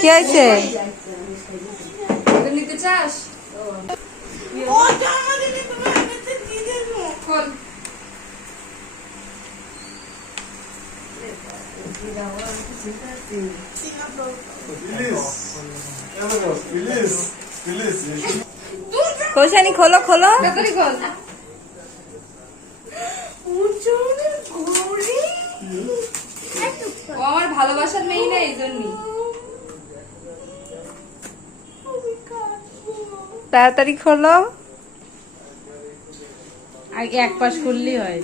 কি হয়েছে? নিতে চাস? কৌশানি খোলো খোলো। তাড়াতাড়ি খোল। ও আমার ভালোবাসার মেয়ে না, এই জন্যই। তাড়াতাড়ি খোলো। আগে এক পাশ খুললেই হয়।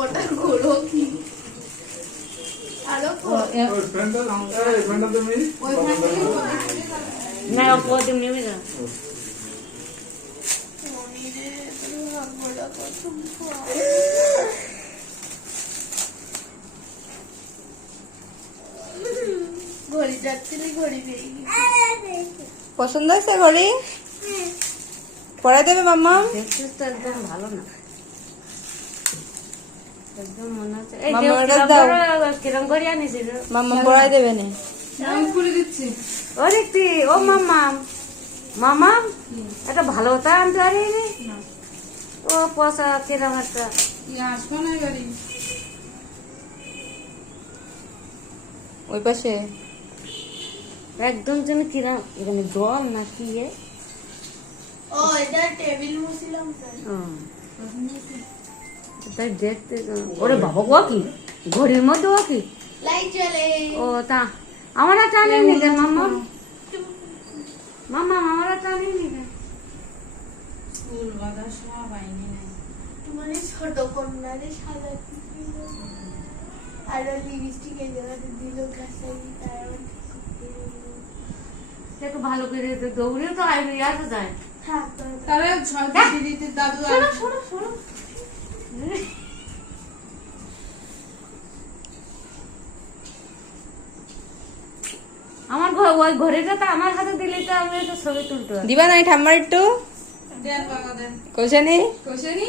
ওটা খোলো কি? আরো খোলো। না অপু তুমি নেবে না। ঘড়ি যাচ্ছে, ঘড়ি পেয়ে গেছি। পছন্দ হয়েছে ঘড়ি? পড়াই দেবে মাম্মা? দেখছিস তো একদম ভালো না, একদম মনে হচ্ছে এই মাম্মা ওটা দাও। কিরম করে আনিস মাম্মা পড়াই দেবে না। আমি খুলে দিচ্ছি। ও দেখতি ও মামা মামা এটা ভালো হতা আনতে পারি ও পয়সা কিরম একটা আসবো না গাড়ি। ওই পাশে একদম যেন কিরম এখানে জল না কি ও এটা টেবিল মুছিলাম তাই দেখতে ওরে বাবা ও কি ঘড়ির মধ্যে ও কি লাইট জ্বলে। ও তা আমরা টানি নি কেন মাম্মা মাম্মা আমরা টানি নি কেন ফুল বাঁধার সময় পাইনি নাই। তোমার এই ছোট কন্যারে সাজাতে দিল, আর লিপস্টিক এই জায়গাতে দিল, কাছে তার একটু ভালো করে দৌড়েও তো আসা যায়। থাক তাহলে দিদিতে দাদু আমার ওই ঘড়িটা তো আমার হাতে দিলে তো আমি একটা ছবি তুলতে পারি। দিবা নাই ঠাম্মার একটু? দেন বাবা দেন। কৌশানি কৌশানি